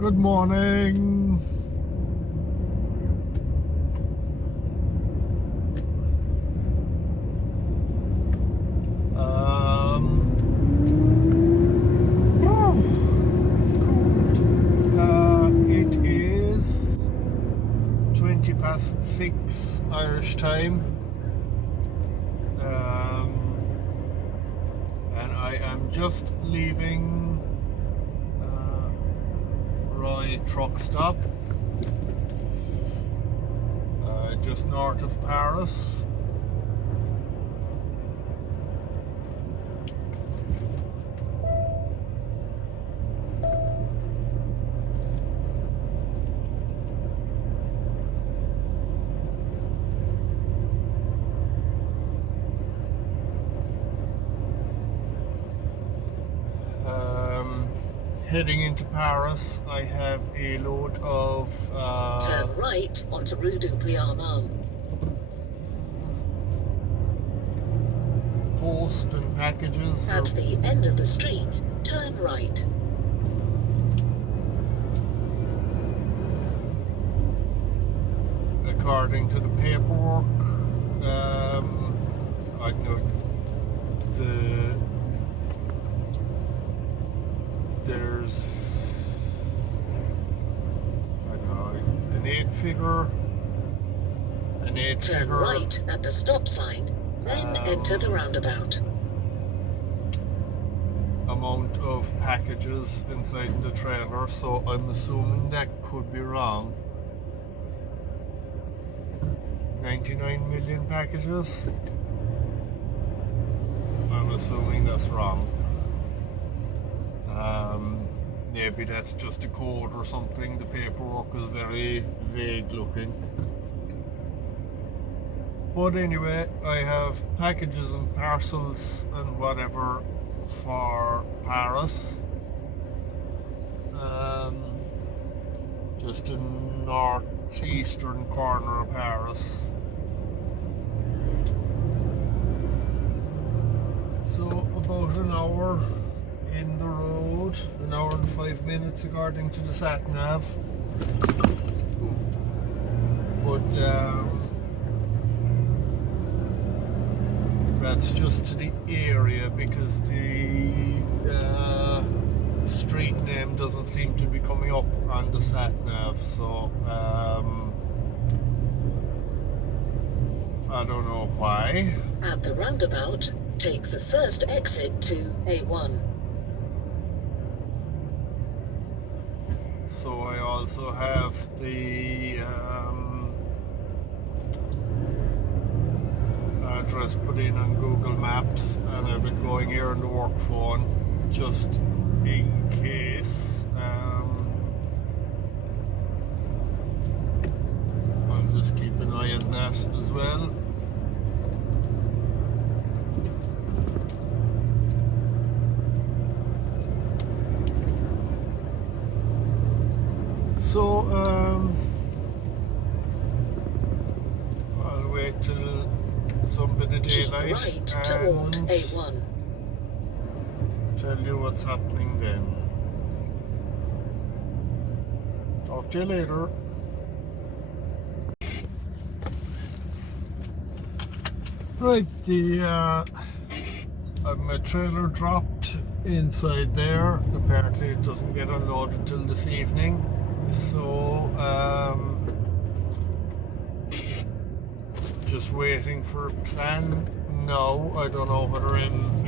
Good morning. It's cold. It is 20 past 6 Irish time. And I am just leaving Roy truck stop, just north of Paris. Heading into Paris, I have a load of turn right onto Rue du Puy-Armand. Post and packages. At the end of the street, turn right. According to the paperwork, I know there's, I don't know, an eight Turn figure right at the stop sign, then enter the roundabout. amount of packages inside the trailer, so I'm assuming that could be wrong. 99 million packages? I'm assuming that's wrong. Maybe that's just a code or something. The paperwork is very vague looking. But anyway, I have packages and parcels and whatever for Paris. Just in northeastern corner of Paris. So about an hour in the road, an hour and 5 minutes according to the sat nav. But that's just to the area because the street name doesn't seem to be coming up on the sat nav, so I don't know why. At the roundabout, take the first exit to A1. So I also have the address put in on Google Maps, and I've been going here on the work phone just in case. I'll just keep an eye on that as well. So I'll wait till some bit of Keep daylight right toward and A1. tell you what's happening then. Talk to you later. Right, my trailer dropped inside there. Apparently it doesn't get unloaded till this evening, so just waiting for a plan now. I don't know whether I'm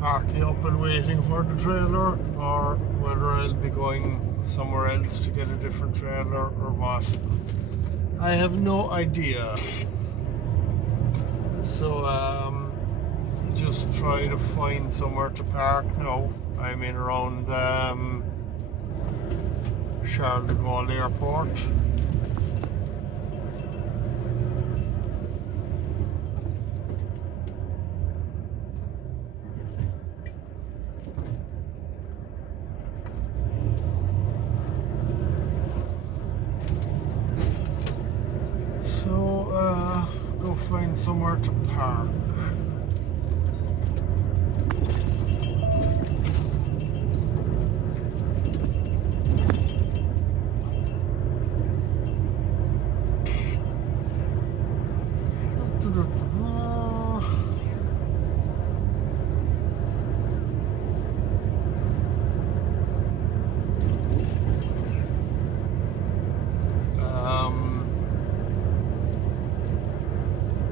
parking up and waiting for the trailer or whether I'll be going somewhere else to get a different trailer or what. I have no idea. So just try to find somewhere to park now. I'm in around Charles de Gaulle Airport. So go find somewhere to park.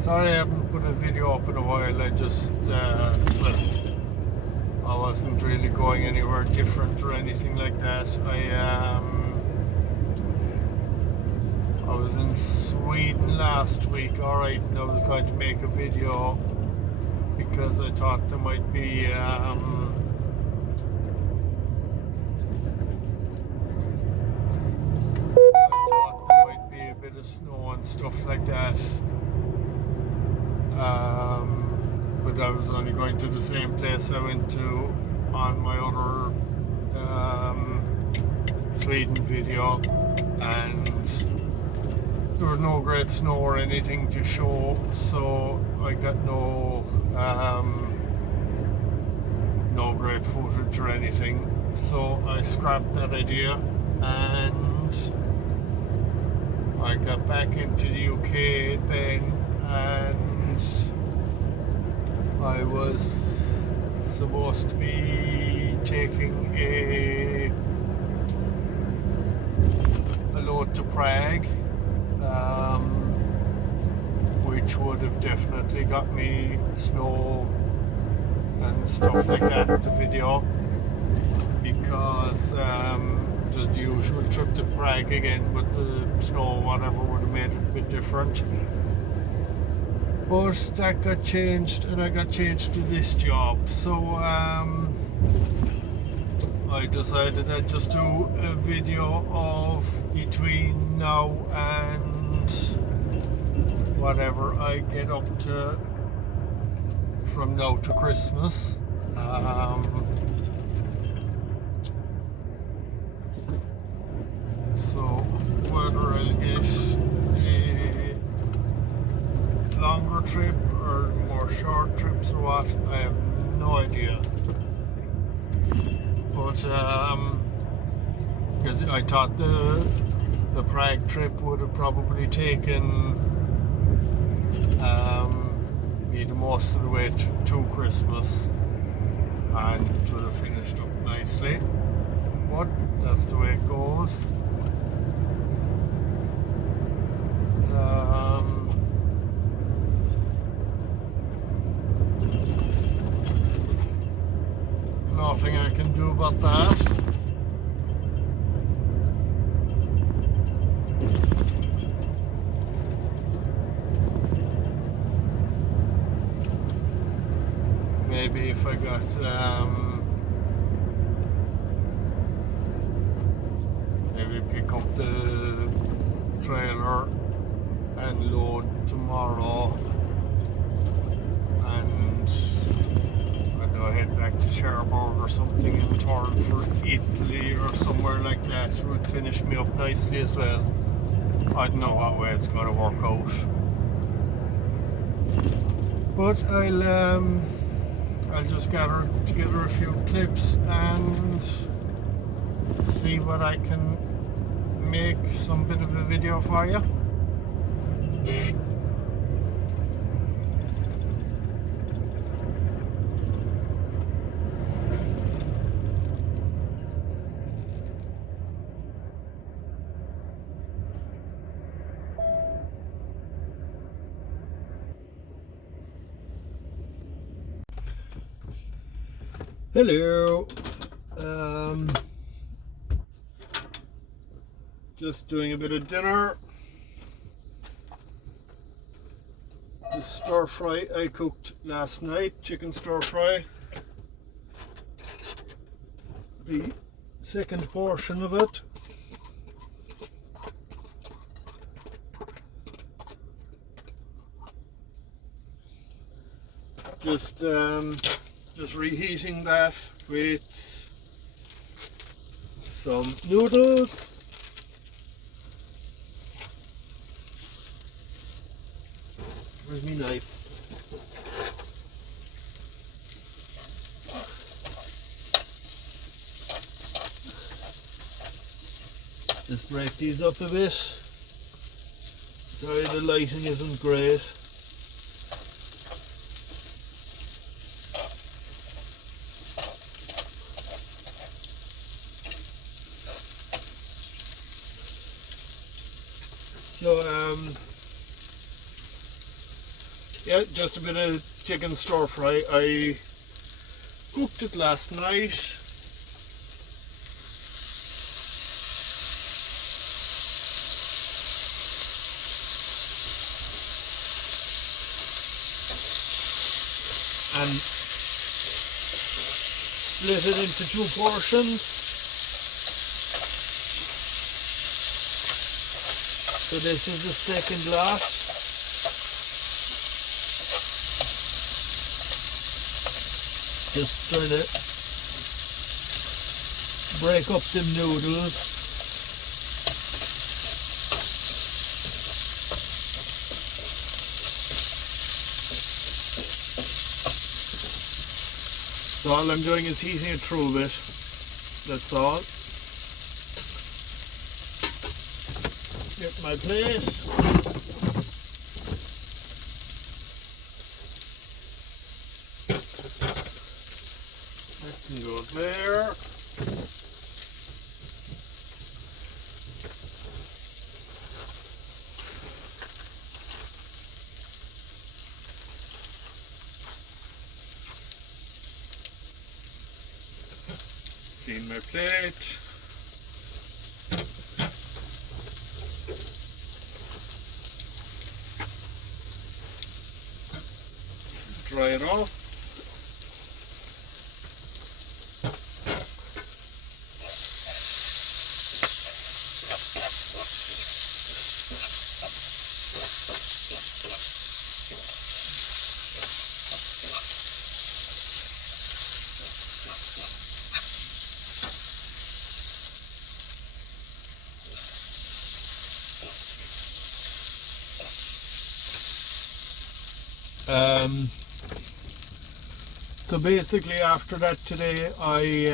Sorry I haven't put a video up in a while. I just, well, I wasn't really going anywhere different or anything like that. I was in Sweden last week, alright, and I was going to make a video because I thought there might be I thought there might be a bit of snow and stuff like that. But I was only going to the same place I went to on my other Sweden video, and there was no great snow or anything to show, so I got no great footage or anything. So I scrapped that idea and I got back into the UK then, and I was supposed to be taking a load to Prague, which would have definitely got me snow and stuff like that to video, because just the usual trip to Prague again, but the snow or whatever would have made it a bit different. But that got changed, and I got changed to this job, so I decided I'd just do a video of between now and whatever I get up to from now to Christmas. So whether I'll get a longer trip or more short trips or what, I have no idea. But because I thought the Prague trip would have probably taken me the most of the way to Christmas, and it would have finished up nicely. But that's the way it goes. Nothing I can do about that. Maybe if I got maybe pick up the trailer and load tomorrow, and I don't know, head back to Cherbourg or something and turn for Italy or somewhere like that. It would finish me up nicely as well. I don't know what way it's going to work out, but I'll just gather together a few clips and see what I can make some bit of a video for you. Hello. Just doing a bit of dinner. The stir fry I cooked last night, chicken stir fry. The second portion of it. Just reheating that with some noodles. Where's my knife? Just break these up a bit. Sorry, the lighting isn't great. So Yeah, just a bit of chicken stir fry. I cooked it last night. And split it into 2 portions. So this is the second lot. Just trying to break up some noodles. So all I'm doing is heating it through a bit. That's all. Get my plate. That can go there. Clean my plate. Dry it off. So basically after that today I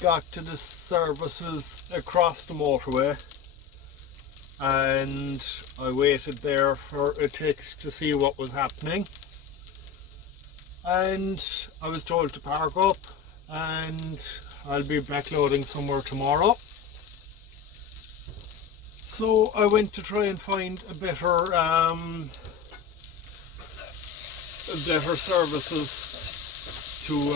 got to the services across the motorway and I waited there for a text to see what was happening, and I was told to park up and I'll be backloading somewhere tomorrow. So I went to try and find a better services to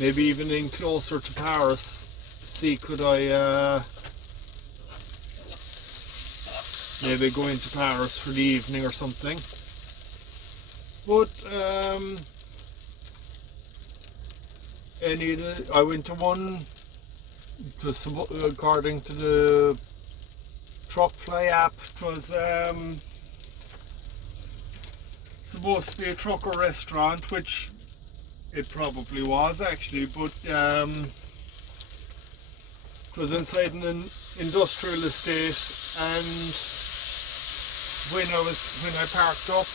maybe even in closer to Paris. See, could I maybe go into Paris for the evening or something. But I went to one, according to the Truckfly app, it was supposed to be a trucker restaurant, which it probably was actually, but it was inside an industrial estate, and when I parked up,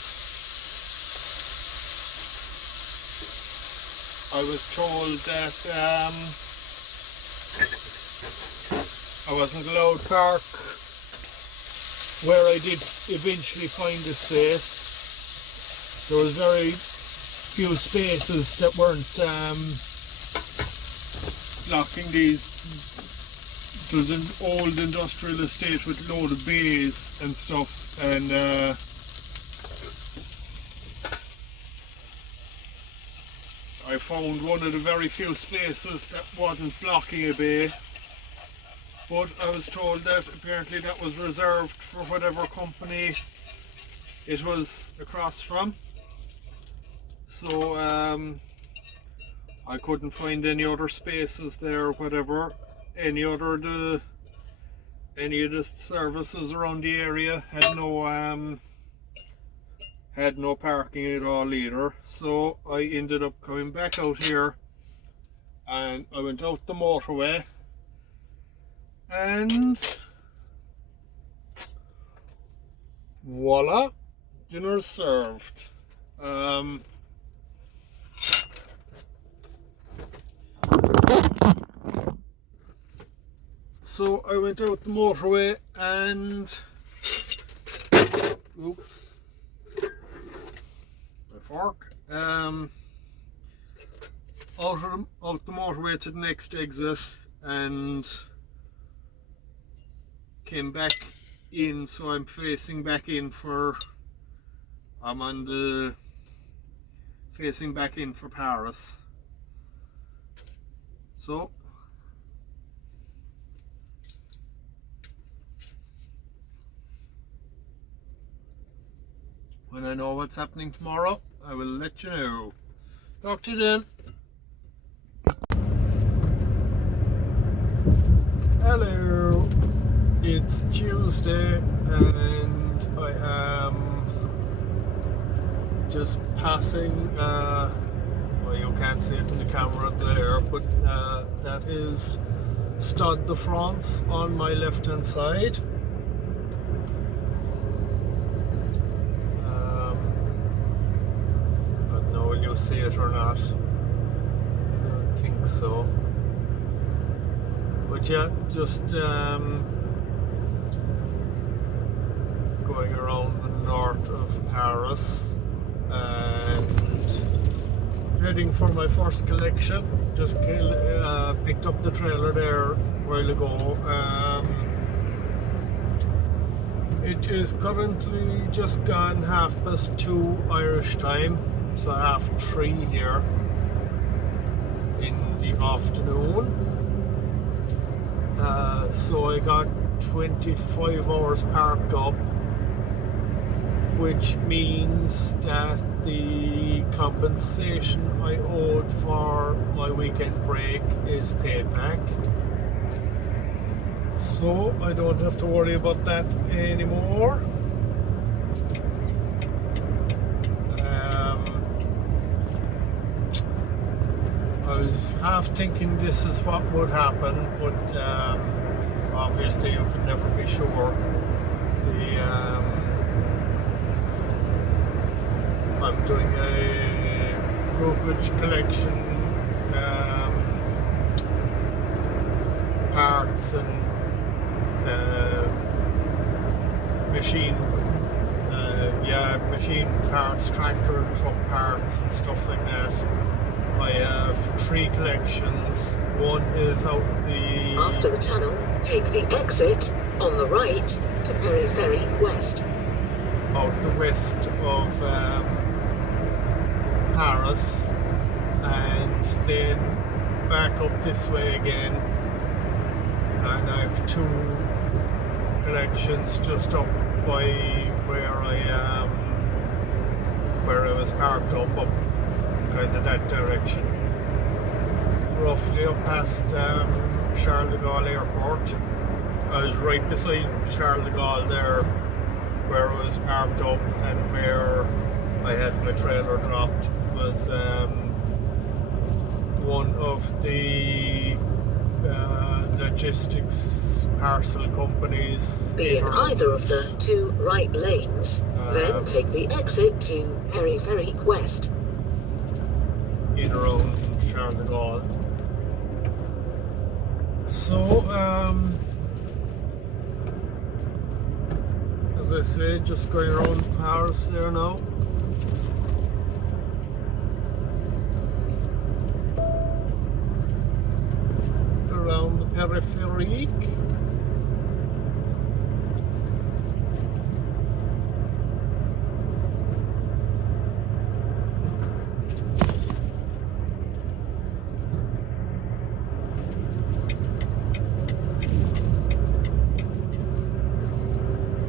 I was told that I wasn't allowed to park where I did eventually find a space. There was very few spaces that weren't blocking these. It was an old industrial estate with a load of bays and stuff, and I found one of the very few spaces that wasn't blocking a bay, but I was told that apparently that was reserved for whatever company it was across from. So I couldn't find any other spaces there or whatever. Any of the services around the area had no parking at all either. So I ended up coming back out here, and I went out the motorway, and voila, dinner served. So I went out the motorway and oops, my fork. Out the motorway to the next exit, and came back in, so I'm facing back in for, I'm on the facing back in for Paris. So when I know what's happening tomorrow, I will let you know. Talk to you then. Hello, it's Tuesday and I am just passing, well, you can't see it in the camera there, but that is Stade de France on my left hand side. I don't know, will you see it or not? I don't think so. But yeah, just going around the north of Paris and heading for my first collection. Just picked up the trailer there a while ago. It is currently just gone 2:30 Irish time, so 3:30 here in the afternoon. So I got 25 hours parked up, which means that the compensation I owed for my weekend break is paid back. So I don't have to worry about that anymore. I was half thinking this is what would happen, but obviously you could never be sure. I'm doing a groupage collection, parts and machine parts, tractor and truck parts and stuff like that. I have 3 collections. One is out the... After the tunnel, take the exit on the right to Periphery West. Out the west of Paris, and then back up this way again. And I have 2 collections just up by where I was parked up kind of that direction, roughly up past Charles de Gaulle Airport. I was right beside Charles de Gaulle there, where I was parked up, and where I had my trailer dropped was one of the logistics parcel companies. Be in either of the 2 right lanes, then take the exit to Periphery West. In around Charles de Gaulle. So, as I say, just going around Paris there now. Around the Périphérique.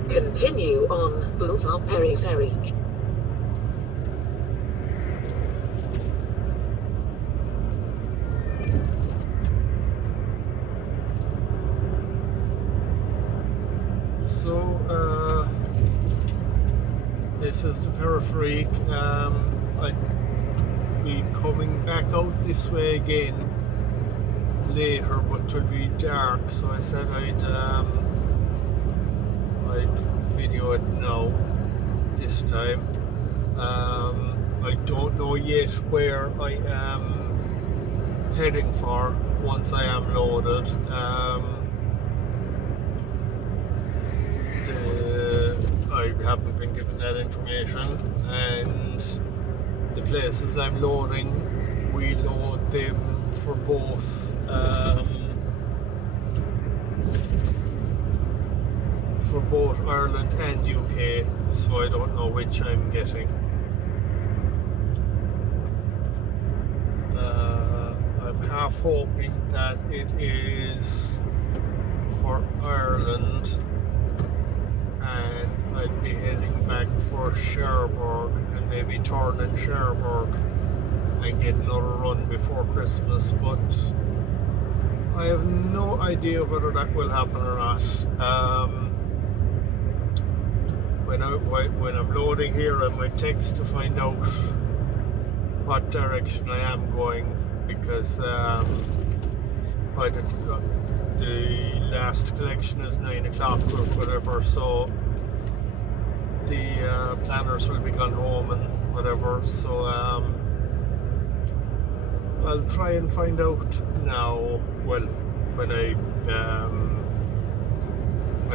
Continue on Boulevard Périphérique. So, this is the Périphérique. I'd be coming back out this way again later, but it will be dark, so I said I'd video it now this time. I don't know yet where I am heading for once I am loaded. I haven't been given that information, and the places I'm loading, we load them for both for both Ireland and UK, so I don't know which I'm getting. I'm half hoping that it is for Ireland, and I'd be heading back for Cherbourg and maybe turn in Cherbourg and get another run before Christmas, but I have no idea whether that will happen or not. When I'm loading here, I might text to find out what direction I am going, because by the last collection is 9 o'clock or whatever, so the planners will be gone home and whatever, so I'll try and find out now, well, when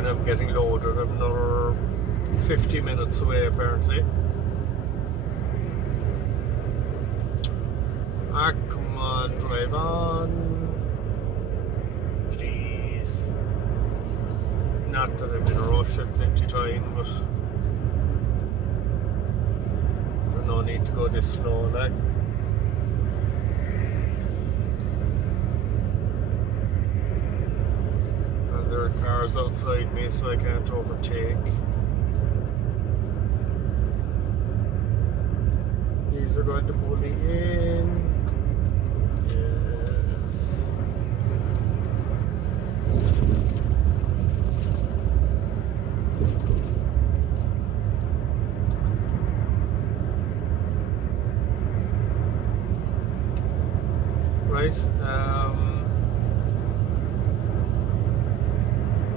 I'm getting loaded. I'm another 50 minutes away apparently. Ah, come on, drive on, please. Not that I'm in a rush at plenty time, but there's no need to go this slow, like. And there are cars outside me, so I can't overtake. These are going to pull me in. Yes. Right.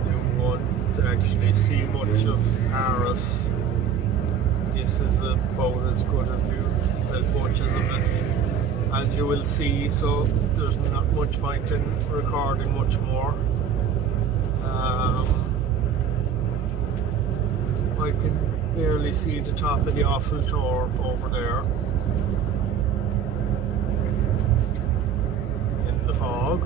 You won't actually see much of Paris. This is about as good a view, as much of it as you will see, so there's not much point in recording much more. I can barely see the top of the Eiffel Tower over there in the fog.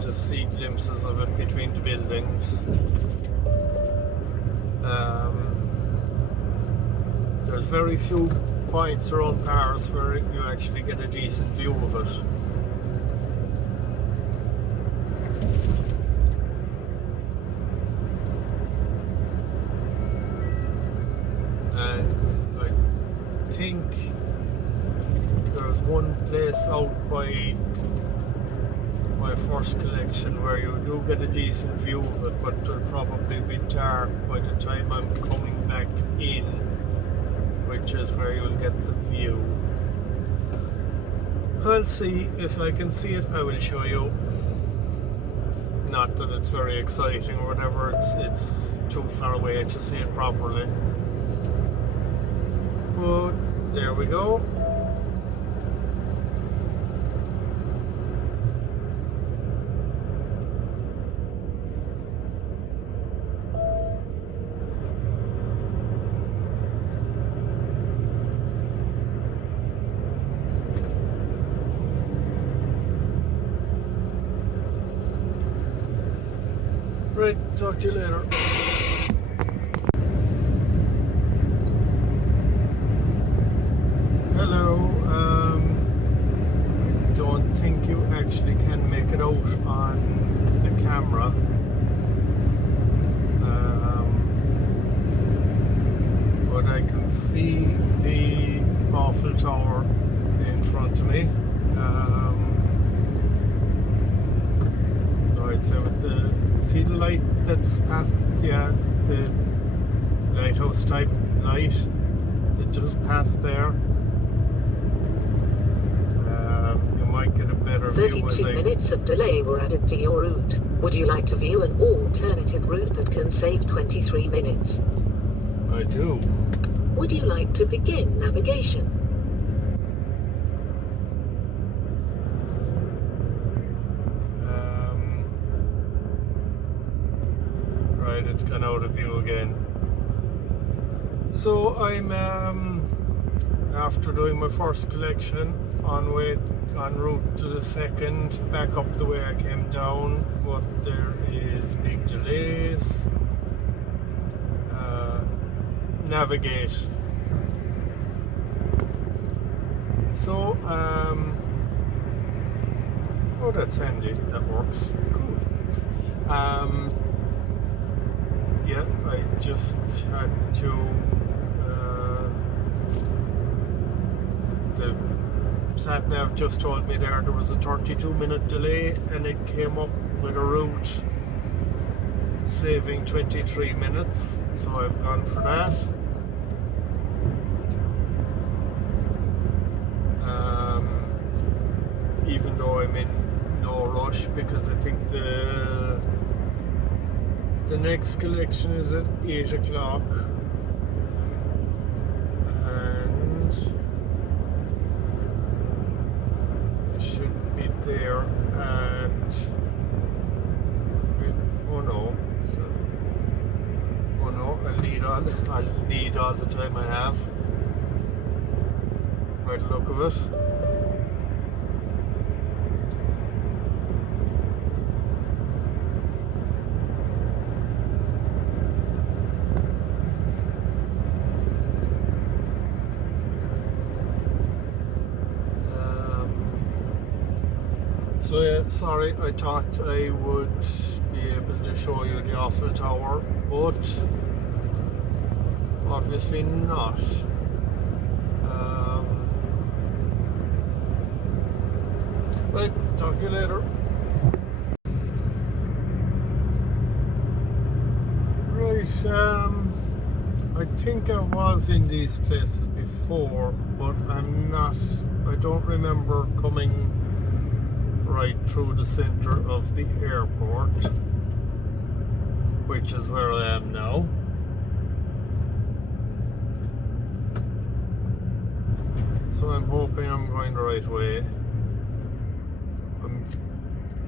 Just see glimpses of it between the buildings. There's very few points around Paris where you actually get a decent view of it. And I think there's one place out by my first collection where you do get a decent view of it, but it'll probably be dark by the time I'm coming back in, which is where you'll get the view. I'll see if I can see it. I will show you. Not that it's very exciting or whatever, it's too far away to see it properly. But there we go. Right, talk to you later. Hello, I don't think you actually can make it out on the camera. But I can see the Eiffel Tower in front of me. Right, so see the light that's past, yeah, the lighthouse type light that just passed there. You might get a better view. 32 minutes of delay were added to your route. Would you like to view an alternative route that can save 23 minutes? I do. Would you like to begin navigation? Right, it's gone out of view again. So I'm after doing my first collection on way en route to the second, back up the way I came down, but there is big delays. Navigate. So, oh, that's handy. That works. Cool. Yeah, I just had to. The sat nav just told me there was a 32-minute delay, and it came up with a route saving 23 minutes. So I've gone for that. Even though I'm in no rush, because I think the next collection is at 8 o'clock, and I should be there at I'll need all the time I have by the look of it. So yeah, sorry, I thought I would be able to show you the Eiffel Tower, but obviously not. Right, talk to you later. Right, I think I was in these places before, but I don't remember coming right through the center of the airport, which is where I am now. So I'm hoping I'm going the right way. I'm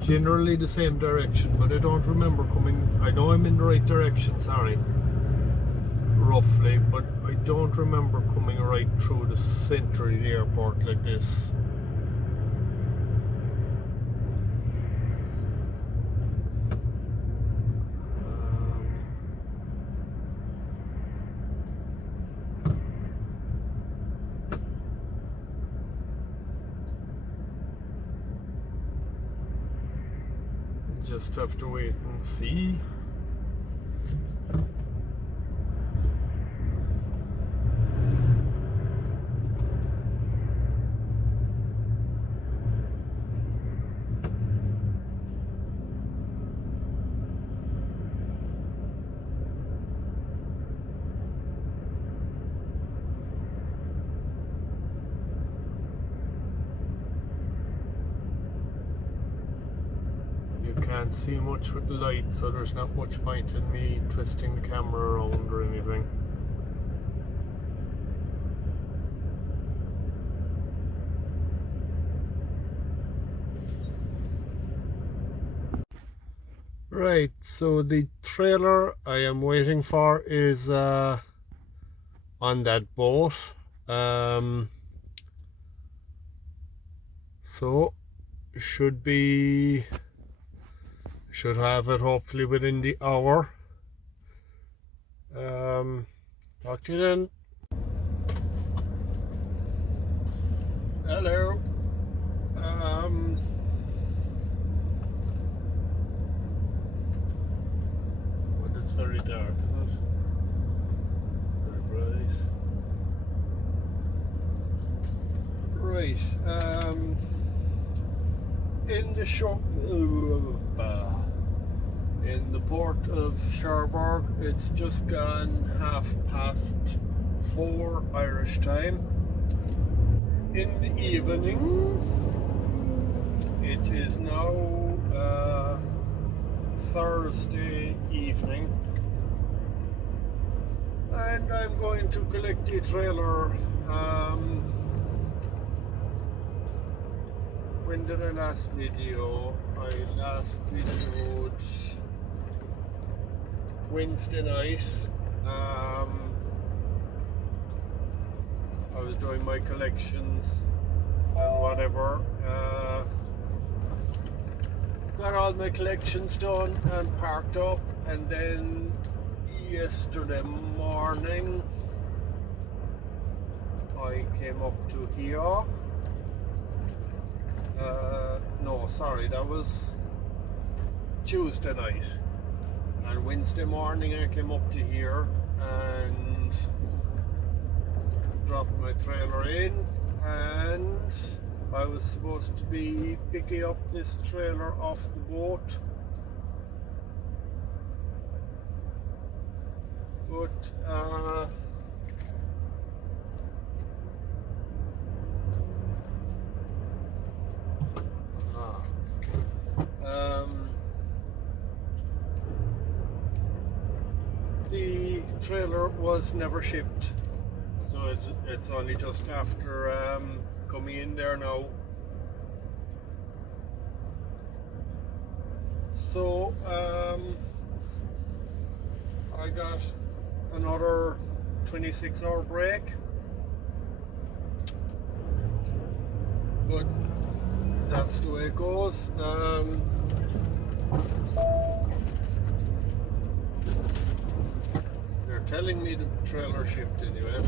generally the same direction, but I don't remember coming. I know I'm in the right direction, sorry, roughly, but I don't remember coming right through the center of the airport like this. Just have to wait and see. Can't see much with the light, so there's not much point in me twisting the camera around or anything. Right, so the trailer I am waiting for is on that boat. So should have it hopefully within the hour. Talk to you then. Hello. Well, it's very dark, is it? Very bright. Right. In the shop. In the port of Cherbourg, it's just gone 4:30 Irish time in the evening. It is now Thursday evening, and I'm going to collect the trailer. When did I last video? I last videoed Wednesday night. I was doing my collections and whatever. Got all my collections done and parked up, and then yesterday morning I came up to here. No, sorry, that was Tuesday night, and Wednesday morning I came up to here and dropped my trailer in, and I was supposed to be picking up this trailer off the boat, but the trailer was never shipped, so it's only just after coming in there now. So I got another 26-hour break, but that's the way it goes. They're telling me the trailer shipped anyway,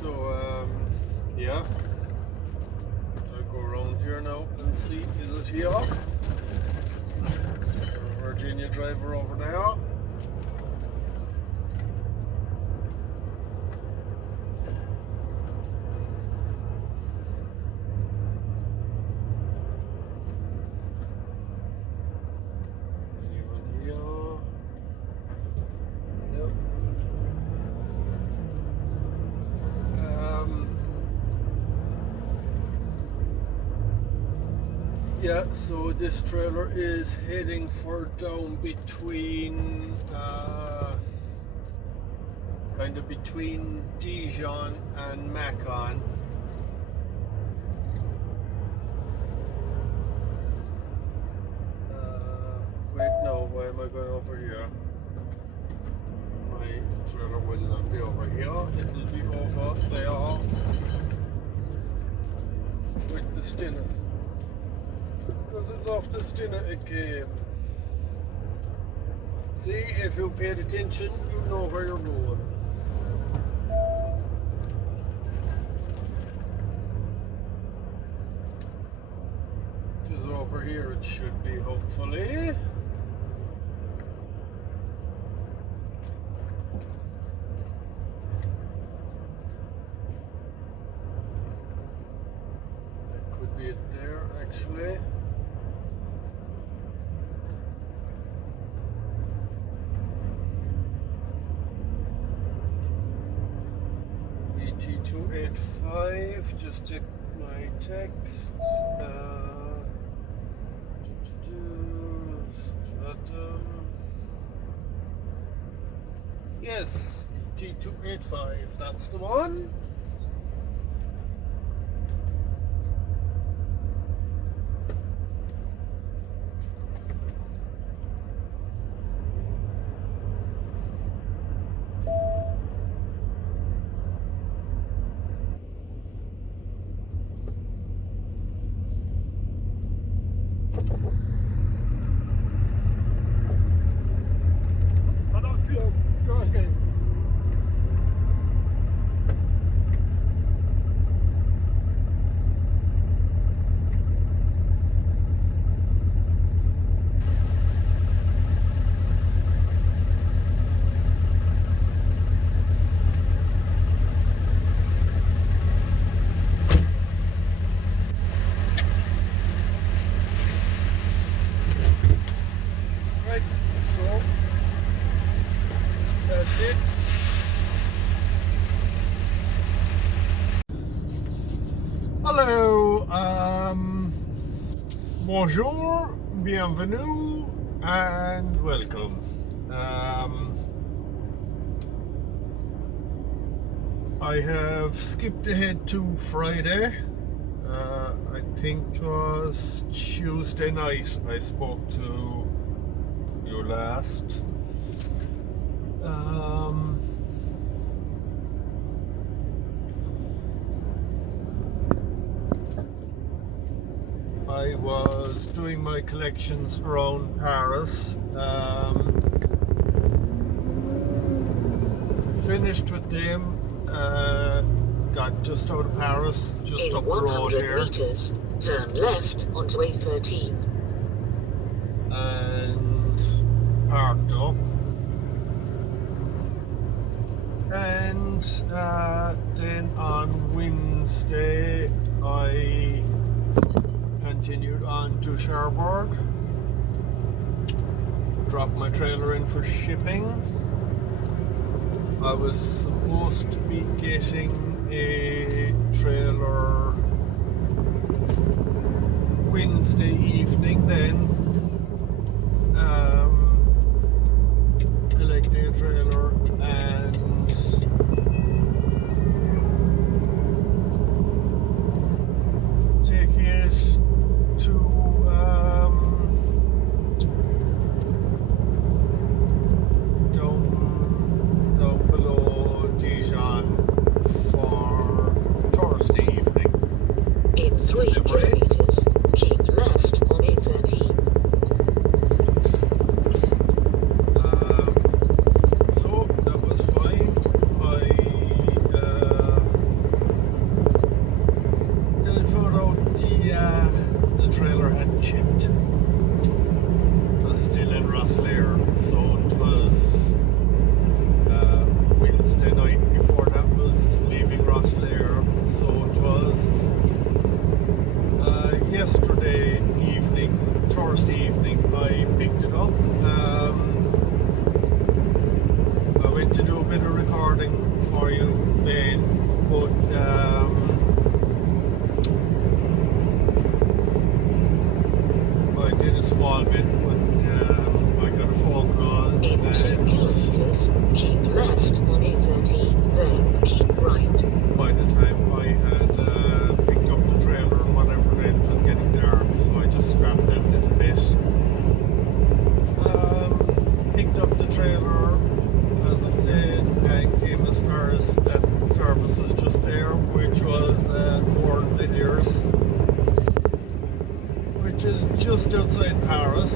so yeah, I'll go around here now and see, is it here? Virginia driver over there. Anyone here? Nope. Yeah, so this trailer is heading for down between kind of between Dijon and Macon. Wait, no, why am I going over here? My trailer will not be over here, it will be over there with the Stinner. Because it's off the Stinner it came. See, if you paid attention, you know where you're going. It is over here, it should be, hopefully. That could be it there, actually. BT285, just check my texts. Yes, BT285, that's the one. Okay. Right, so that's it. Hello, bonjour, bienvenue, and welcome. I have skipped ahead to Friday. I think it was Tuesday night I spoke to you last. I was doing my collections around Paris. Finished with them. Got just out of Paris, just In up the road 100 here. meters, turn left onto A13. And parked up. And then on Wednesday I continued on to Cherbourg, dropped my trailer in for shipping. I was supposed to be getting a trailer Wednesday evening then, collecting a trailer and taking it to down below Dijon for Thursday evening. In 3 Delivery. kilometers, keep left on A13. So that was fine. I then found out the trailer had chipped. It was still in Rosslare, so it was Wednesday night before that was leaving Rosslare, so it was yesterday evening, Thursday evening, I picked it up. I went to do a bit of recording for you then, but I did a small bit, but I got a phone call. In 2 kilometers, keep left on A13, then keep right. By the time I had picked up the trailer and whatever, then it was getting dark, so I just scrapped that little bit. Picked up the trailer, as I said, and came as far as that service is just there, which was Moore and Villiers, which is just outside Paris.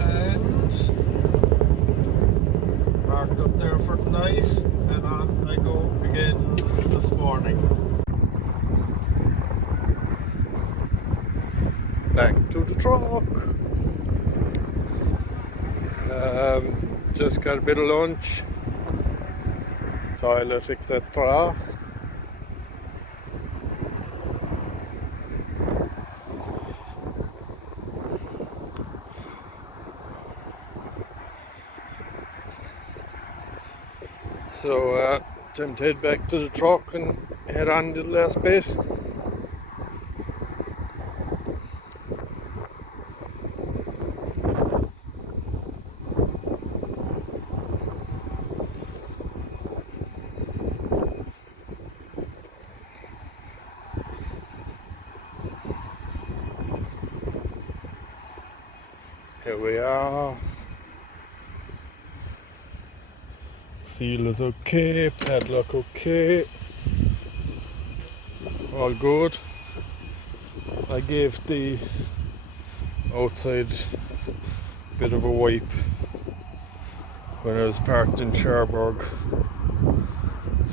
And parked up there for the night, and on I go again this morning. Back to the truck. Just got a bit of lunch, toilet, etc. So time to head back to the truck and head on to the last bit. Here we are. Seal is okay, padlock okay, all good. I gave the outside a bit of a wipe when I was parked in Cherbourg,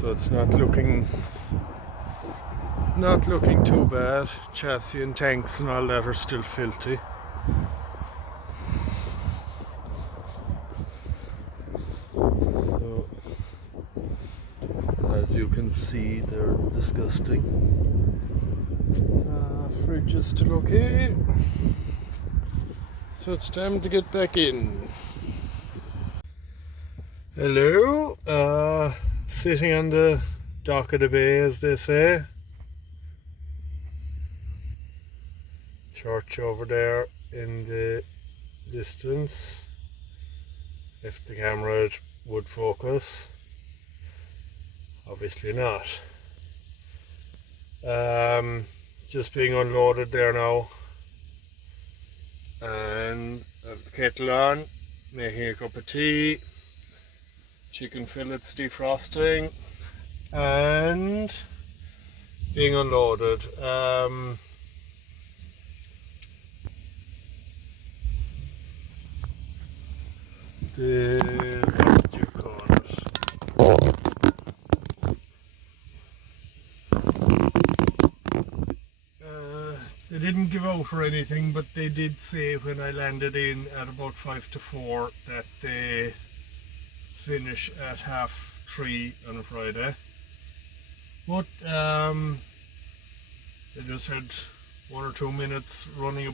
so it's not looking too bad. Chassis and tanks and all that are still filthy. So as you can see, they're disgusting. Fridge is still okay, so it's time to get back in. Hello, sitting on the dock of the bay, as they say. Church over there in the distance, if the camera would focus. Obviously not. Just being unloaded there now. And I have the kettle on, making a cup of tea, chicken fillets defrosting, and being unloaded. What do you call it? They didn't give out or anything, but they did say when I landed in at about 5 to 4 that they finish at 3:30 on a Friday. But they just had 1 or 2 minutes running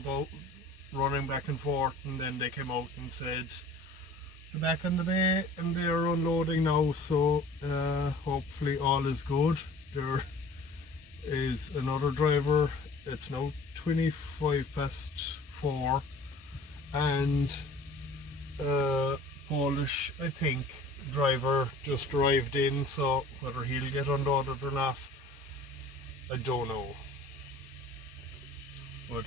back and forth, and then they came out and said they're back on the bay and they're unloading now, so hopefully all is good. There is another driver. It's now 4:25, and Polish, I think, driver just arrived in, so whether he'll get unloaded or not, I don't know. But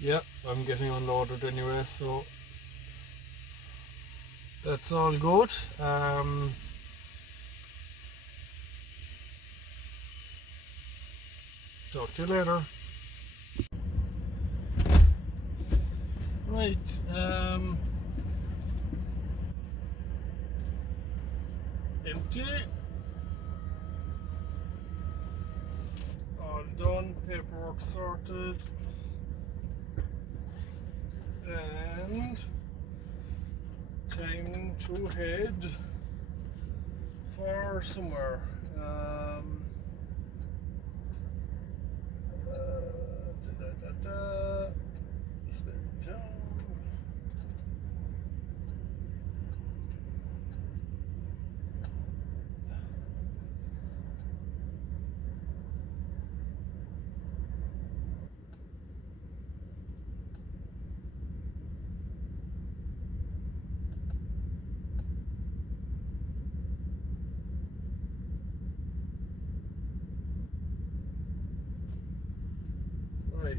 yeah, I'm getting unloaded anyway, so that's all good. Talk to you later. Right, empty. All done, paperwork sorted. And time to head for somewhere. Right,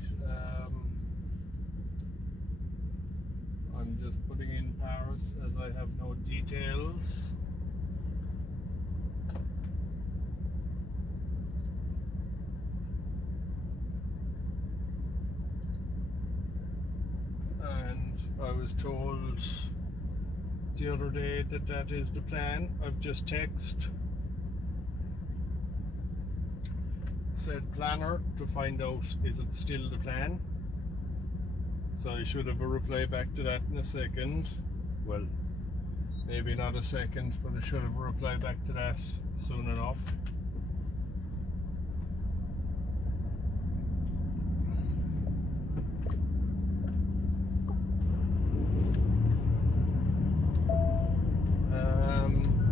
I'm just putting in Paris as I have no details. And I was told the other day that that is the plan. I've just texted said planner to find out is it still the plan. So I should have a reply back to that in a second. Well, maybe not a second, but I should have a reply back to that soon enough.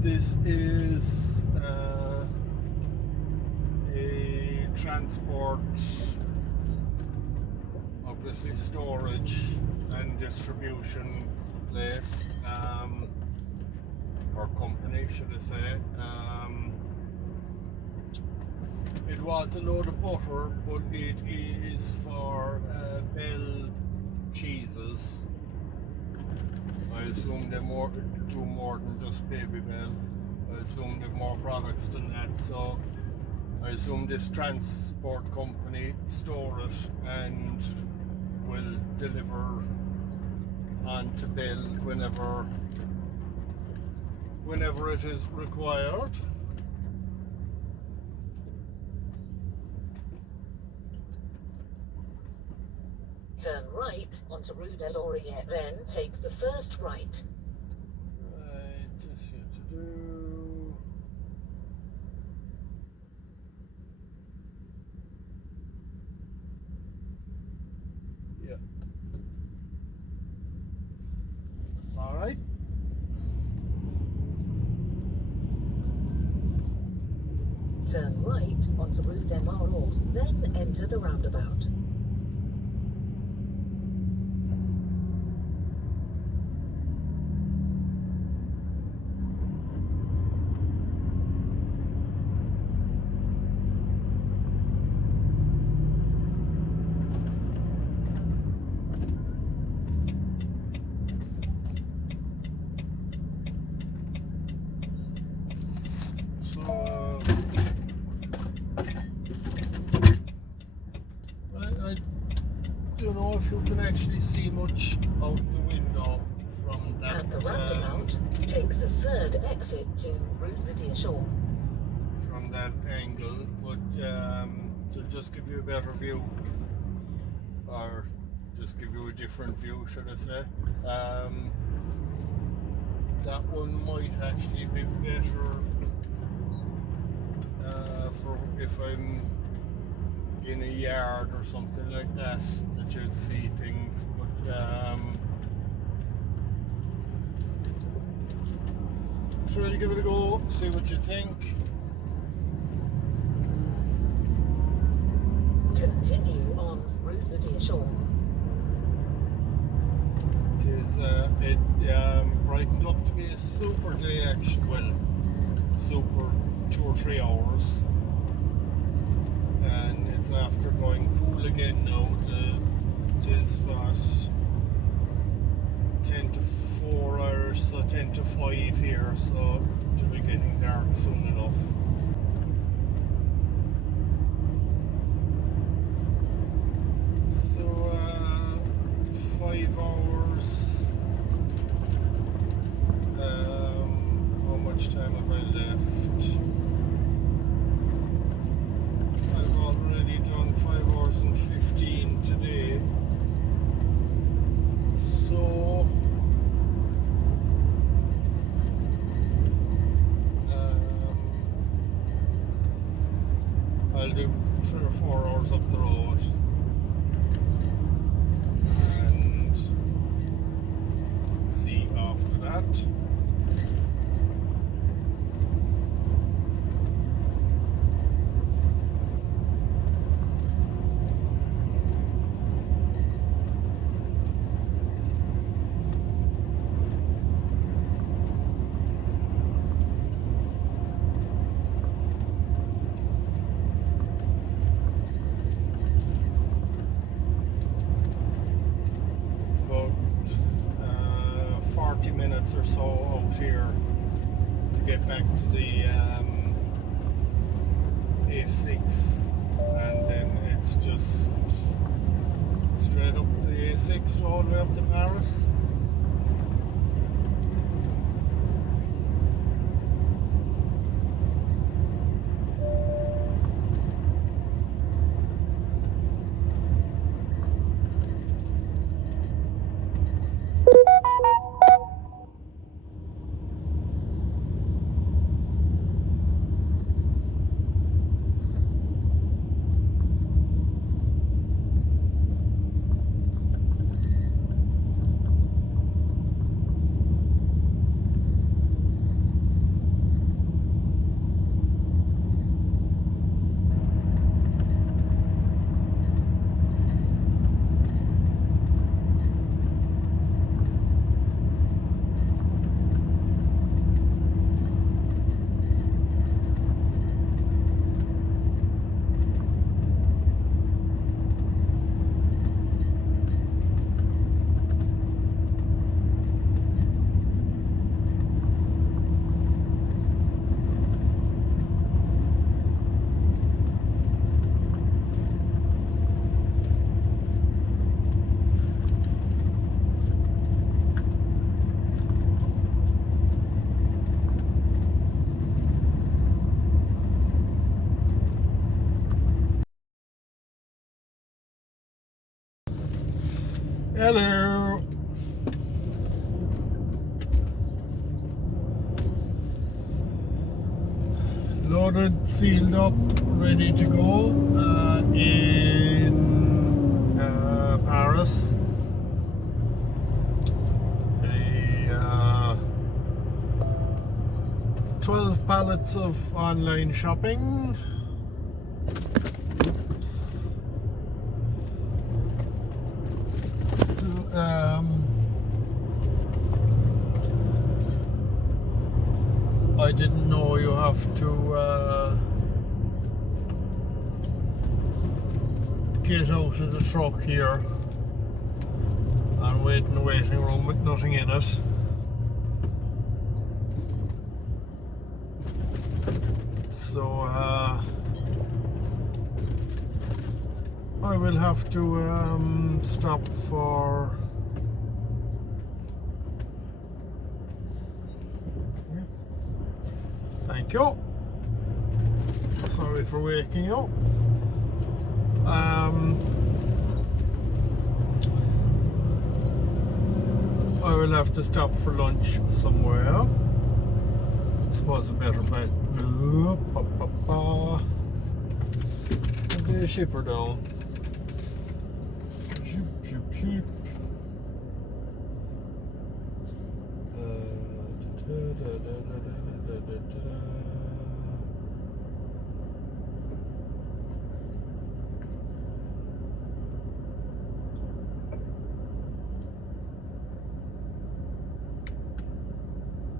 This is a transport, obviously storage and distribution place, or company should I say. It was a load of butter, but it is for Bell cheeses. I assume they do more than just Baby Bell. I assume they have more products than that, so I assume this transport company store it and will deliver on to Bell whenever it is required. Turn right onto Rue de Laurier, then take the first right. Right, just here to do. Yeah. That's alright. Turn right onto Rue des Marolles, then enter the roundabout. if you can actually see much out the window from that. At the roundabout, take the third exit to Route de Diachon. From that angle, but to just give you a better view, or just give you a different view, should I say. That one might actually be better for if I'm in a yard or something like that you'd see things, but sure, I'll give it a go, see what you think. Continue on Route de Diachon. It brightened up to be a super day, actually. Well, super 2 or 3 hours, and it's after going cool again now. It is what, 10 to 4 hours, so 10 to 5 here, so it'll be getting dark soon enough. So 5 hours. How much time have I left? I've already done 5 hours and 15 today. So I'll do 3 or 4 hours up the road. And see after that. It's about 40 minutes or so out here to get back to the A6, and then it's just straight up the A6 all the way up to Paris. Hello. Loaded, sealed up, ready to go in Paris. 12 pallets of online shopping. Oops. I didn't know you have to get out of the truck here and wait in the waiting room with nothing in it. So I will have to stop for. Thank you. Sorry for waking you. I will have to stop for lunch somewhere. I suppose a better bet. Okay, ship her down. Ship.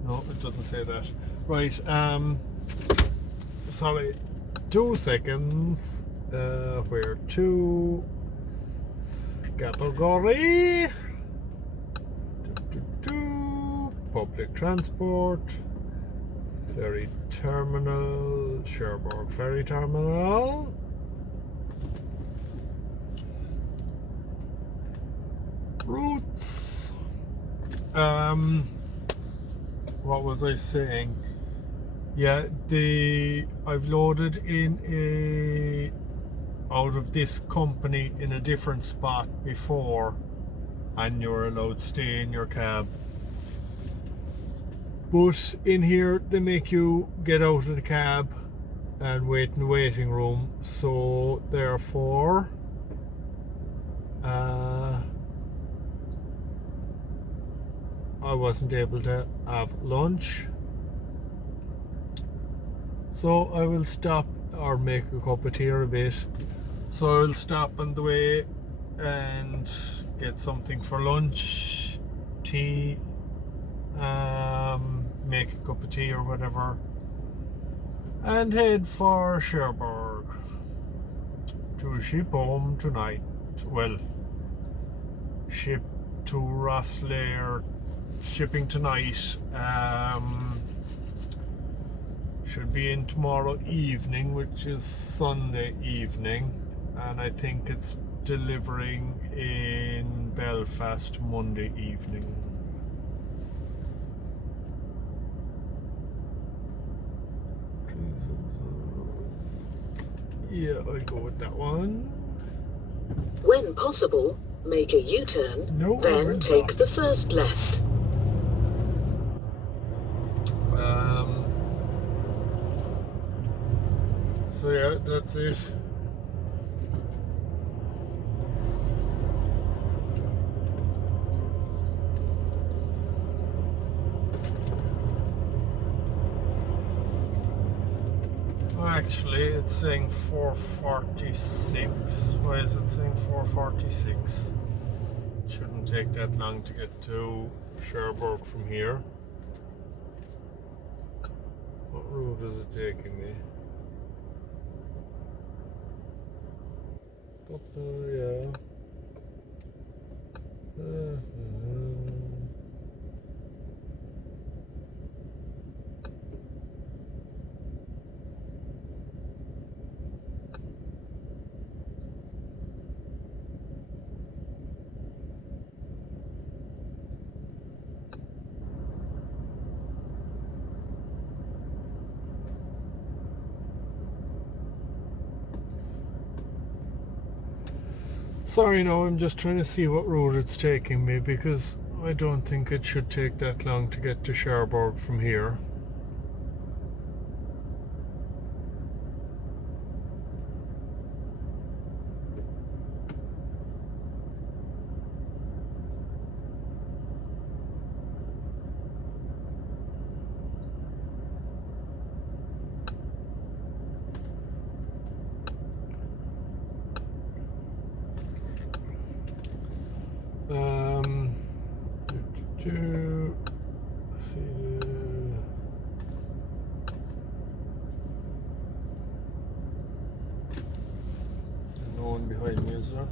No, it doesn't say that. Right, sorry, 2 seconds. Where to? Category. Public transport. Ferry terminal. Cherbourg ferry terminal. Routes. What was I saying? Yeah, I've loaded in out of this company in a different spot before, and you're allowed to stay in your cab. But in here they make you get out of the cab and wait in the waiting room. So therefore, I wasn't able to have lunch. So I will stop or make a cup of tea or a bit. So I'll stop on the way and get something for lunch, tea, make a cup of tea or whatever, and head for Cherbourg to ship home tonight. Well, ship to Rosslare, shipping tonight. Should be in tomorrow evening, which is Sunday evening, and I think it's delivering in Belfast Monday evening. Yeah, I'll go with that one. When possible, make a U-turn, No, then take the first left. So yeah, that's it. Actually, it's saying 4:46. Why is it saying 4:46? It shouldn't take that long to get to Cherbourg from here. What route is it taking me? Yeah. Sorry, no, I'm just trying to see what route it's taking me, because I don't think it should take that long to get to Cherbourg from here. See no one behind me, is there?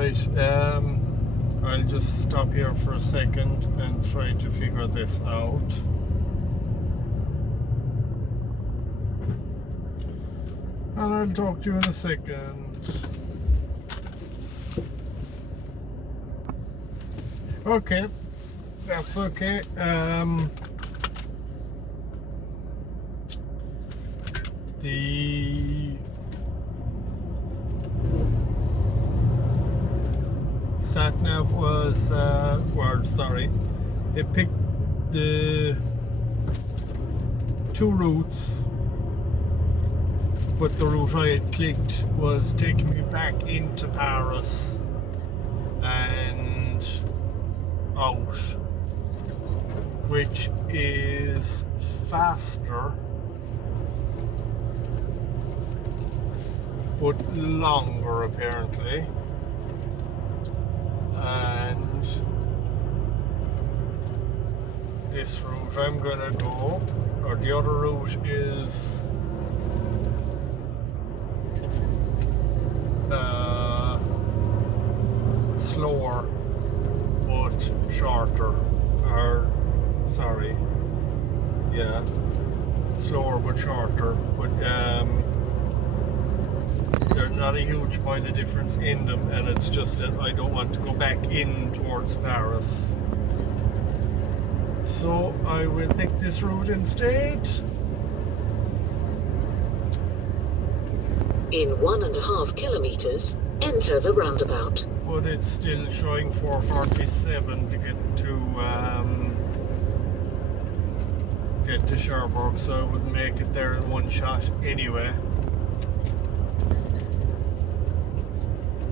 Right, I'll just stop here for a second and try to figure this out. And I'll talk to you in a second. Okay, that's okay. The sat-nav was, it picked the two routes, but the route I had clicked was taking me back into Paris and out, which is faster but longer apparently. And this route I'm gonna go, or the other route, is slower but shorter, or sorry, yeah, slower but shorter, but there's not a huge point of difference in them, and it's just that I don't want to go back in towards Paris, so I will pick this route instead. In 1.5 kilometers, enter the roundabout. But it's still showing 4:47 to get to Cherbourg, so I wouldn't make it there in one shot anyway.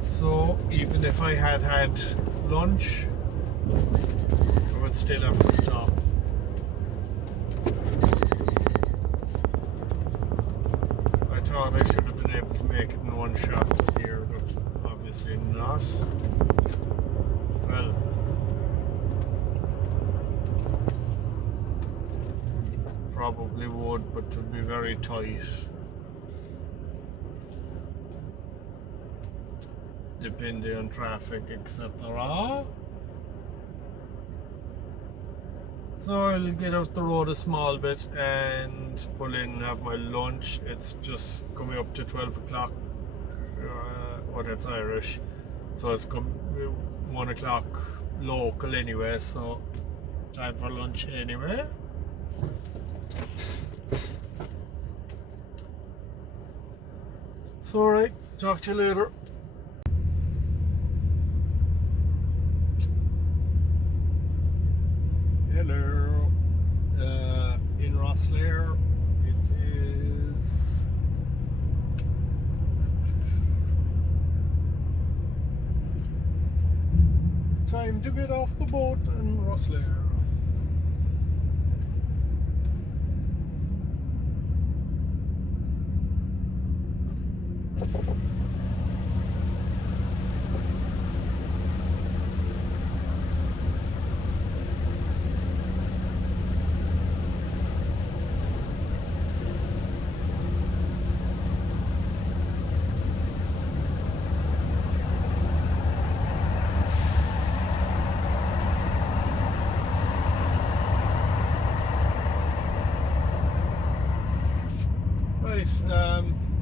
So even if I had lunch, I would still have to stop. I thought I should have been able to make it in one shot here, but obviously not. Well, probably would, but it would be very tight. Depending on traffic, etc. So I'll get out the road a small bit and pull in and have my lunch. It's just coming up to 12 o'clock. Well, that's Irish, so it's 1 o'clock local anyway, so time for lunch anyway. So alright, talk to you later. Hello, in Rosslare it is time to get off the boat in Rosslare.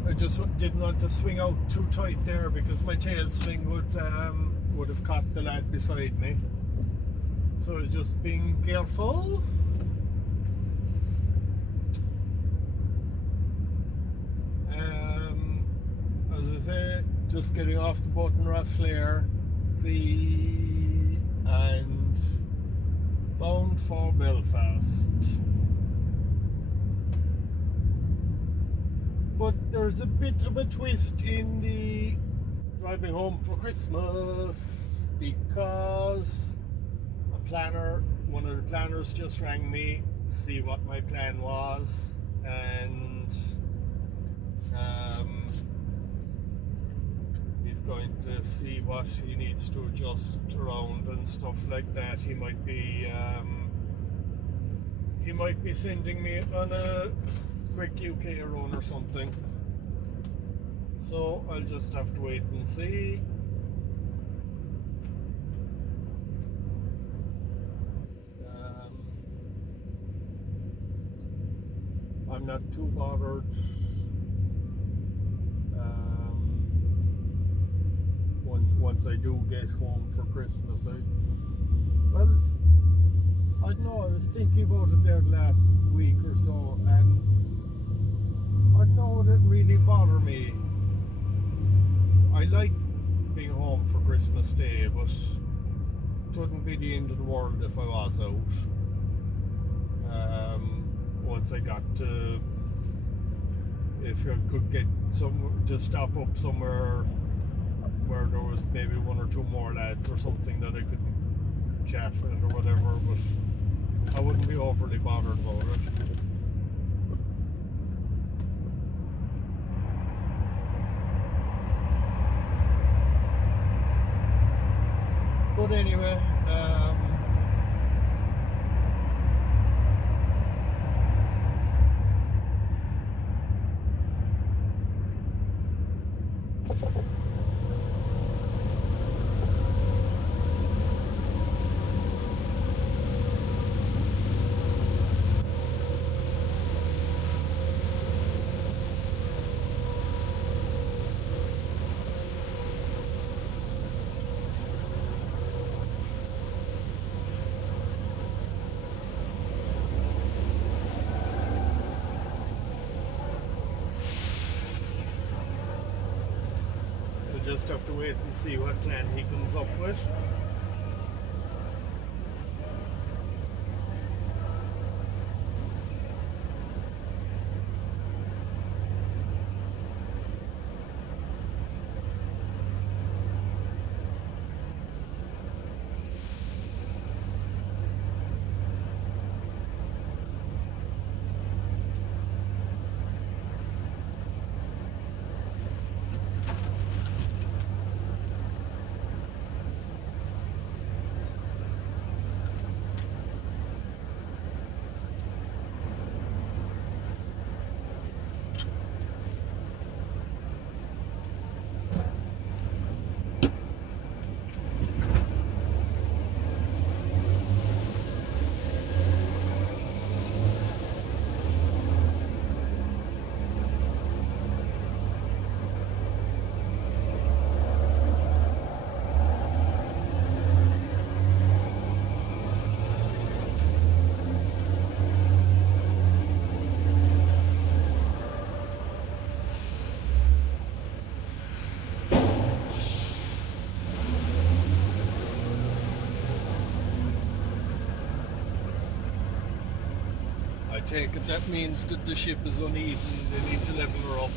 I just didn't want to swing out too tight there because my tail swing would have caught the lad beside me. So I was just being careful. As I say, just getting off the boat in Rosslare, and bound for Belfast. But there's a bit of a twist in the driving home for Christmas, because one of the planners just rang me to see what my plan was, and he's going to see what he needs to adjust around and stuff like that. He might be sending me on a quick UK run or something, so I'll just have to wait and see. I'm not too bothered. Once I do get home for Christmas, I don't know. I was thinking about it there last week or so, and I don't know, it didn't really bother me. I like being home for Christmas Day, but it wouldn't be the end of the world if I was out. Once I got to, if I could get just stop up somewhere where there was maybe one or two more lads or something that I could chat with or whatever, but I wouldn't be overly bothered about it. But anyway, we'll just have to wait and see what plan he comes up with. I take it that means that the ship is uneven, they need to level her up.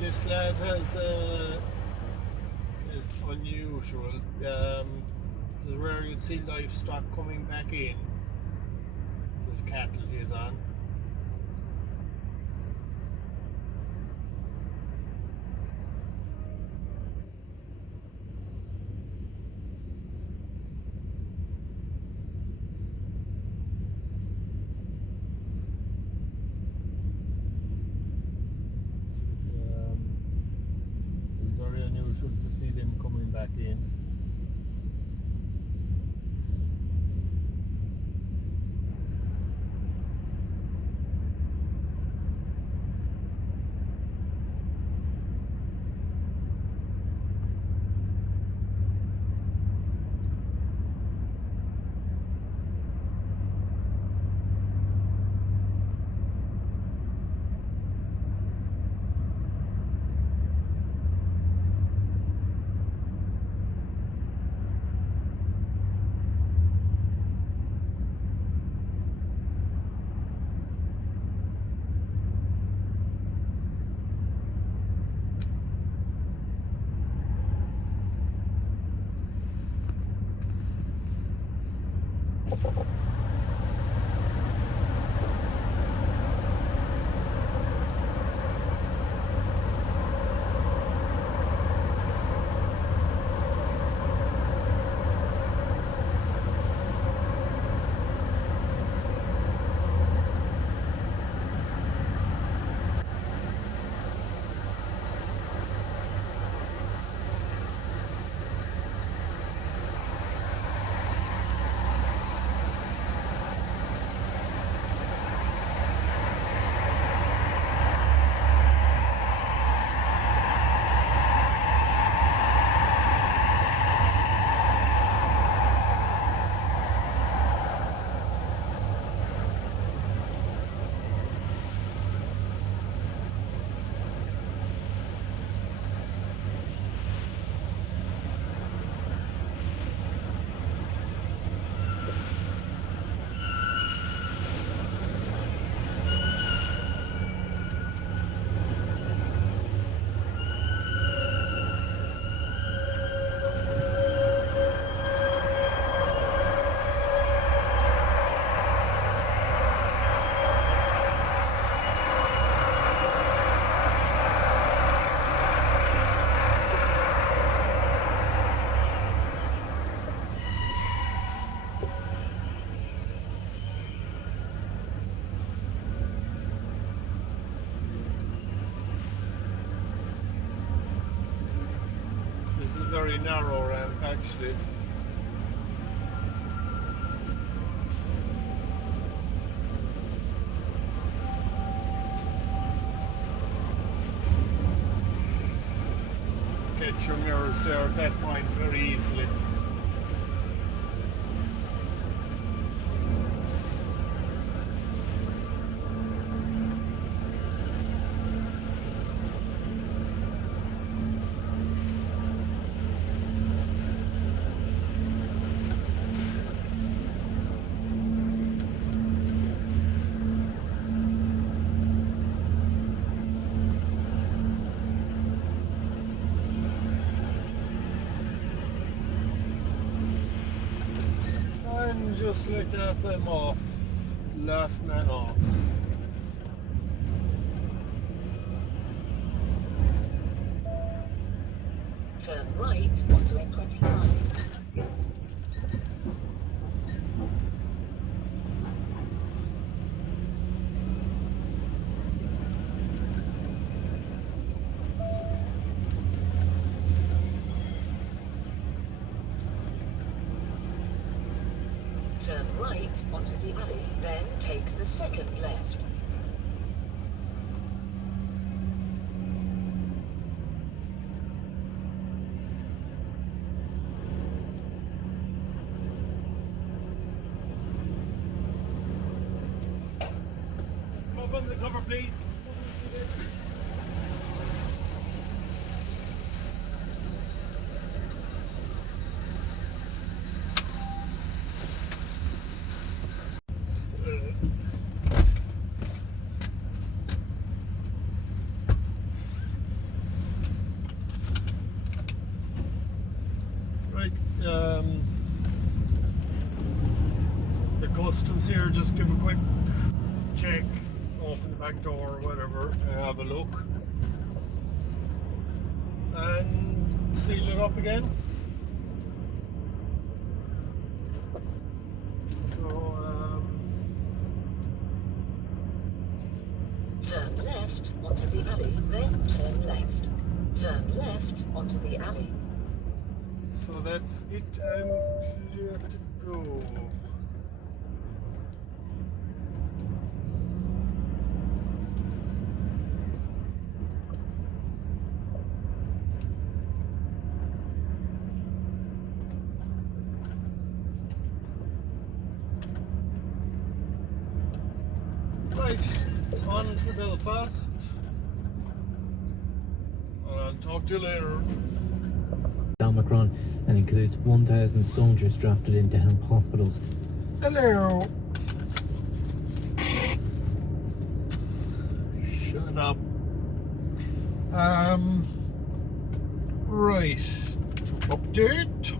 This lad has it's unusual. This is where you'd see livestock coming back in. There's cattle he's on. It's very unusual to see them coming back in. very narrow ramp actually. Get your mirrors there at that point very easily. And just like that, I'm off. Last man off. Turn right onto M25. Turn right onto the alley, then take the second left. Open the cover, please. Right, the customs here just give a quick check, open the back door or whatever, and have a look, and seal it up again. So, Turn left onto the alley, then turn left. Turn left onto the alley. so that's it. I'm clear to go. Right, on to Belfast. I'll talk to you later. Omicron and includes 1,000 soldiers drafted into health hospitals. Hello. Shut up. Right. Update.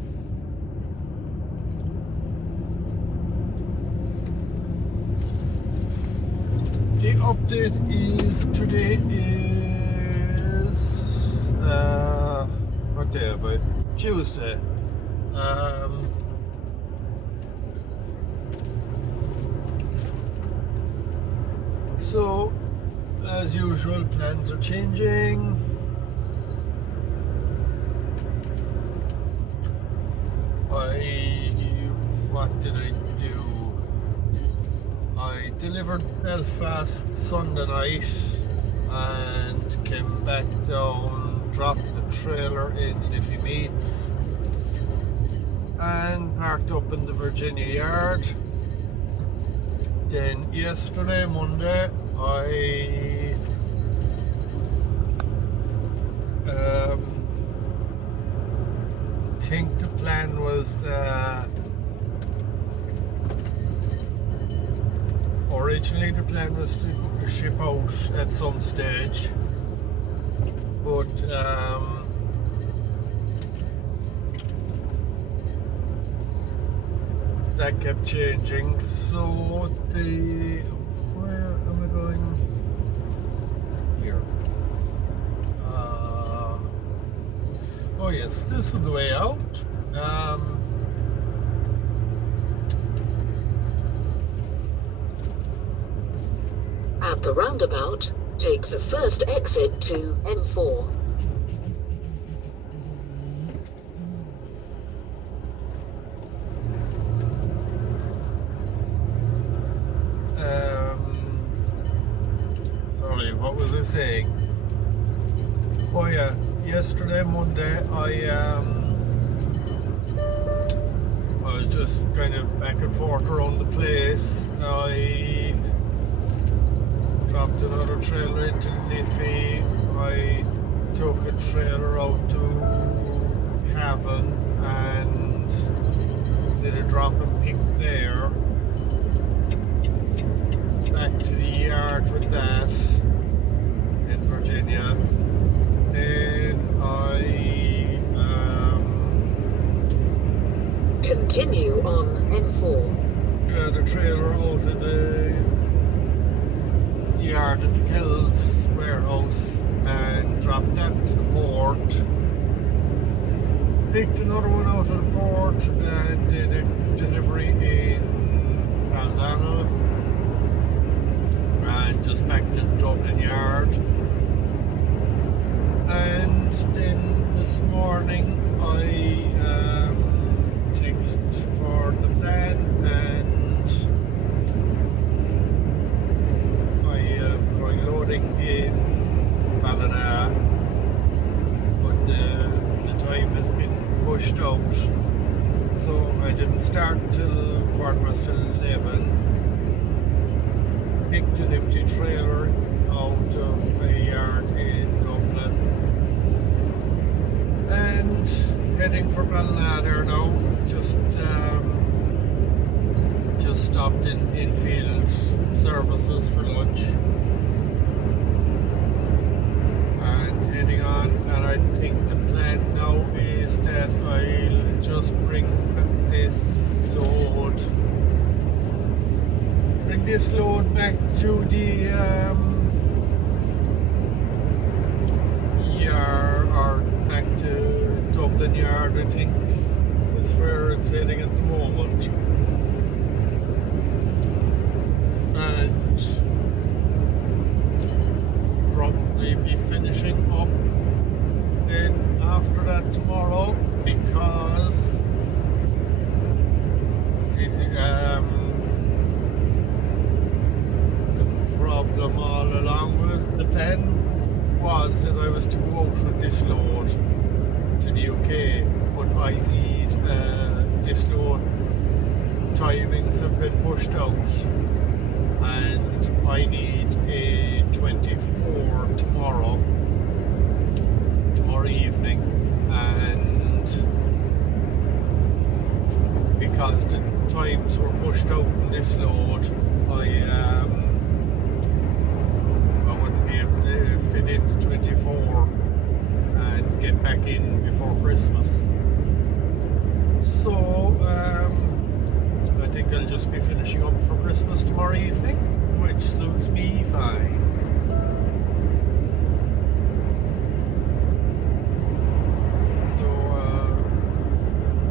The update is today is what day of it? Tuesday. So as usual, plans are changing. What did I do? I delivered Belfast Sunday night and came back down, dropped the trailer in Liffey Meats and parked up in the Virginia yard. Then yesterday, Monday, I think the plan was originally the plan was to ship out at some stage, but that kept changing. So where am I going? Here. Oh yes, this is the way out. At the roundabout, take the first exit to M4. yesterday, Monday, I was just kind of back and forth around the place. I dropped another trailer into Liffey. I took a trailer out to Cavan and did a drop and pick there. Back to the yard with that in Virginia. Then I Continue on N4. got a trailer out of the yard at the Kells warehouse and dropped that to the port. Picked another one out of the port and did a delivery in Aldana and just back to the Dublin yard. And then this morning I text for the plan and I am going loading in Ballina, but the time has been pushed out, so I didn't start till 11:15. Picked an empty trailer out of a yard in Dublin and heading for Ballina there now. Just stopped in Infield Services for lunch and heading on, and I think the plan now is that I'll just bring this load back to the yard, or back to Dublin yard, I think is where it's heading at the moment. And probably be finishing up then after that tomorrow, because see, the problem all along with the plan was that I was to go out with this load to the UK, but I need this load timings have been pushed out, and I need a 24 tomorrow evening, and because the times were pushed out in this load, I wouldn't be able to fit in the 24 and get back in before Christmas. So I think I'll just be finishing up for Christmas tomorrow evening, which suits me fine. So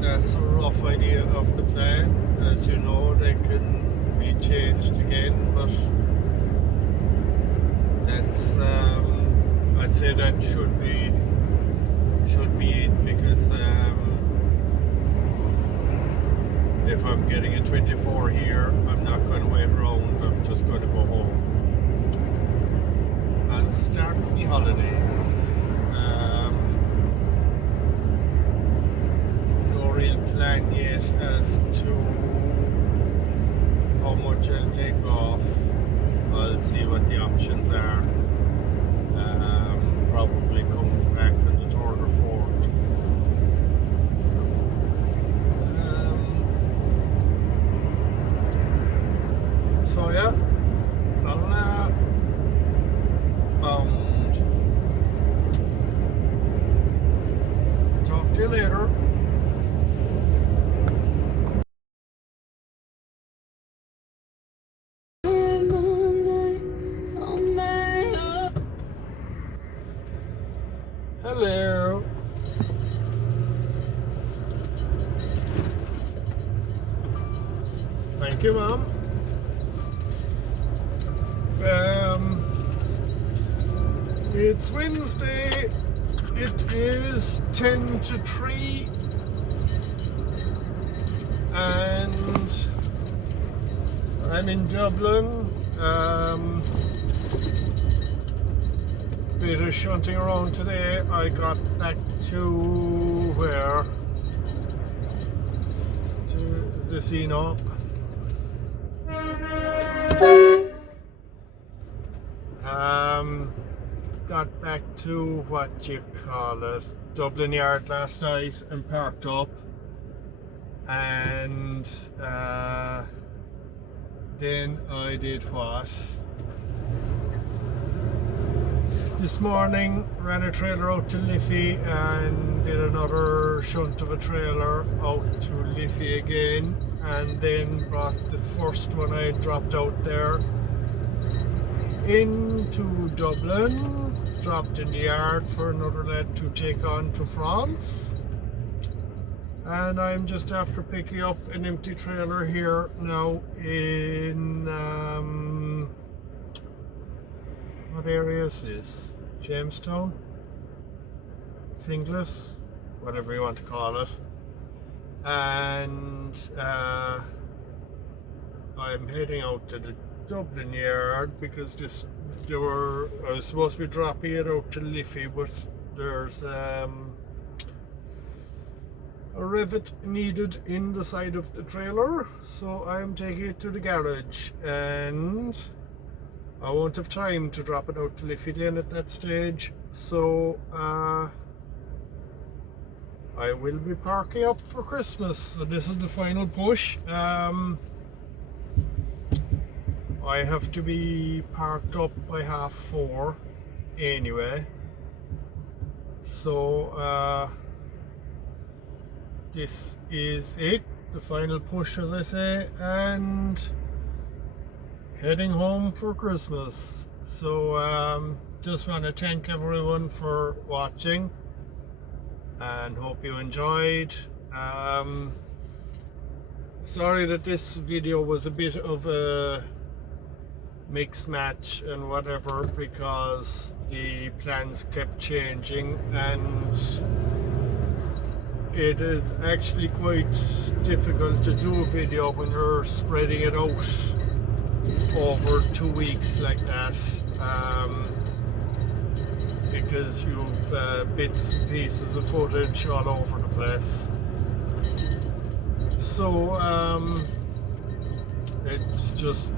that's a rough idea of the plan. As you know, they can be changed again, but that's I'd say that should be it, because if I'm getting a 24 here, I'm not going to wait around. I'm just going to go home and start my holidays. No real plan yet as to how much I'll take off. I'll see what the options are. Probably come back on the 3rd or 4th. So yeah, Ballina bound. Talk to you later. Hello. Thank you, Mom. It's Wednesday. It is 10 to 3, and I'm in Dublin. bit of shunting around today. I got back to where? To Zesino. Got back to what you call it, Dublin Yard last night and parked up, and then I did what? This morning ran a trailer out to Liffey and did another shunt of a trailer out to Liffey again, and then brought the first one I had dropped out there into Dublin, dropped in the yard for another lad to take on to France, and I'm just after picking up an empty trailer here now in what area is this? Jamestown? Finglas? Whatever you want to call it. And I'm heading out to the Dublin Yard because I was supposed to be dropping it out to Liffey, but there's a rivet needed in the side of the trailer, so I'm taking it to the garage, and I won't have time to drop it out to Liffey then at that stage, so I will be parking up for Christmas. So this is the final push. I have to be parked up by 4:30 anyway, so this is it, the final push, as I say, and heading home for Christmas. So just want to thank everyone for watching and hope you enjoyed. Sorry that this video was a bit of a mix match and whatever, because the plans kept changing, and it is actually quite difficult to do a video when you're spreading it out over 2 weeks like that, because you've bits and pieces of footage all over the place. So it's just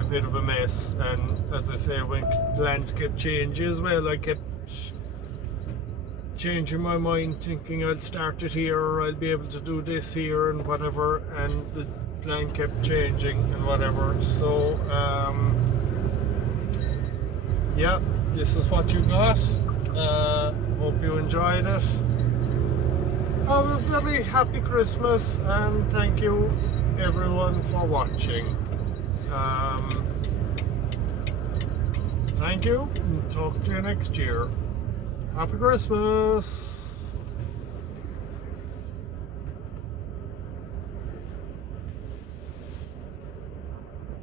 a bit of a mess, and as I say, when plans kept changing as well, I kept changing my mind, thinking I'll start it here, or I'll be able to do this here and whatever, and the plan kept changing and whatever. So yeah, this is what you got. Hope you enjoyed it. Have a very happy Christmas, and thank you everyone for watching. Thank you, and talk to you next year. Happy Christmas!